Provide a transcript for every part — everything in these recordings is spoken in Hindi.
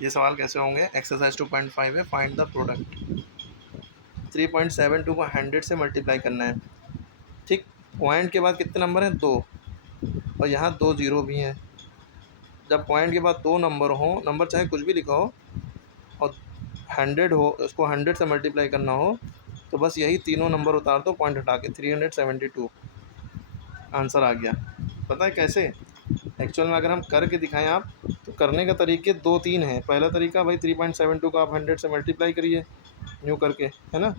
ये सवाल कैसे होंगे? एक्सरसाइज 2.5 है, फाइंड द प्रोडक्ट। 3.72 को 100 से मल्टीप्लाई करना है। ठीक, पॉइंट के बाद कितने नंबर हैं? 2, और यहाँ 2 ज़ीरो भी हैं। जब पॉइंट के बाद 2 नंबर हो, नंबर चाहे कुछ भी लिखा हो, और 100 हो, उसको 100 से मल्टीप्लाई करना हो, तो बस यही तीनों नंबर उतार दो पॉइंट हटा के, 372 आंसर आ गया। पता है कैसे? एक्चुअल में अगर हम करके दिखाएं आप, तो करने का तरीके 2-3 हैं। पहला तरीका भाई 3.72 को आप 100 से मल्टीप्लाई करिए, न्यू करके, है ना,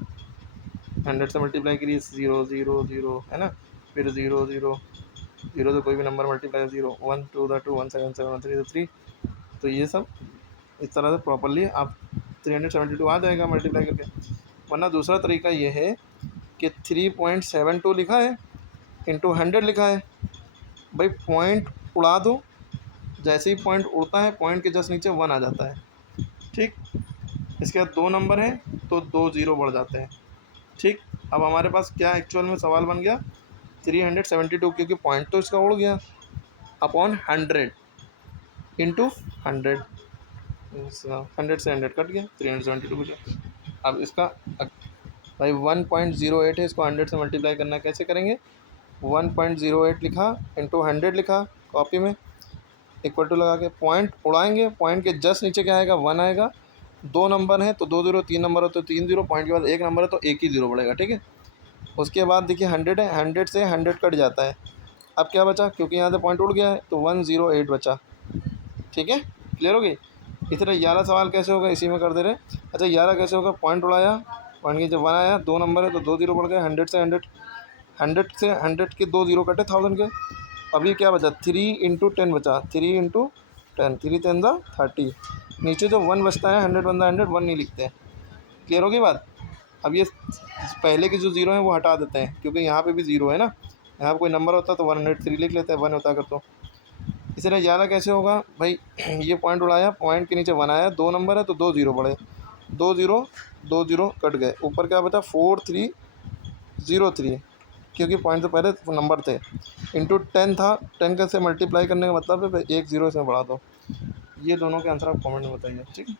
100 से मल्टीप्लाई करिए, 0 0 0, है ना, फिर 0 0 0 से कोई भी नंबर मल्टीप्लाई, 0 1 2 2 1 7 7 3 3। तो ये सब इस तरह से प्रॉपरली आप 372 आ जाएगा मल्टीप्लाई करके। वरना दूसरा तरीका ये है कि 3.72 लिखा है इंटू 100 लिखा है, भाई पॉइंट उड़ा दो, जैसे ही पॉइंट उड़ता है पॉइंट के जस्ट नीचे 1 आ जाता है। ठीक, इसके बाद 2 नंबर हैं तो 2 ज़ीरो बढ़ जाते हैं। ठीक, अब हमारे पास क्या एक्चुअल में सवाल बन गया? 372, क्योंकि पॉइंट तो इसका उड़ गया, अपॉन 100 इंटू 100, 100 से 100 कट गया, 372 बचा। अब इसका भाई 1.08 है, इसको 100 से मल्टीप्लाई करना कैसे करेंगे? 1.08 लिखा इंटू 100 लिखा कॉपी में, इक्वल टू लगा के पॉइंट उड़ाएंगे, पॉइंट के जस्ट नीचे क्या आएगा? 1 आएगा। 2 नंबर है तो 2 ज़ीरो, 3 नंबर है तो 3 ज़ीरो, पॉइंट के बाद 1 नंबर है तो 1 ही ज़ीरो बढ़ेगा। ठीक है, उसके बाद देखिए 100 है, 100 से 100 कट जाता है। अब क्या बचा? क्योंकि यहाँ से पॉइंट उड़ गया है तो 108 बचा। ठीक है, क्लियर हो गई? इसी तरह 11 सवाल कैसे होगा, इसी में कर दे रहे। अच्छा 11 कैसे होगा? पॉइंट उड़ाया, पॉइंट के जब 1 आया, 2 नंबर है तो 2 ज़ीरो बढ़ गए, 100 से 100, 100 से 100 के 2 ज़ीरो कटे 1000 के। अभी क्या बचा? 3 इंटू 10 बचा, 3 इंटू 10, 3 10 30। नीचे जो 1 बचता है, 100 बनता है 100, 1 नहीं लिखते हैं। क्लियर होगी बात? अब ये पहले के जो ज़ीरो हैं वो हटा देते हैं, क्योंकि यहाँ पे भी ज़ीरो है ना, यहाँ पे कोई नंबर होता तो 103 लिख लेते हैं, 1 होता कर तो। इसी तरह 11 कैसे होगा भाई? ये पॉइंट उड़ाया, पॉइंट के नीचे 1 आया, 2 नंबर है तो 2 ज़ीरो बढ़े, 2 ज़ीरो 2 ज़ीरो कट गए, ऊपर क्या बचा? 4303, क्योंकि पॉइंट से पहले नंबर थे, इंटू 10 था। 10 का से मल्टीप्लाई करने का मतलब है एक ज़ीरो इसमें बढ़ा दो। ये दोनों के आंसर आप कमेंट में बताइए। ठीक है।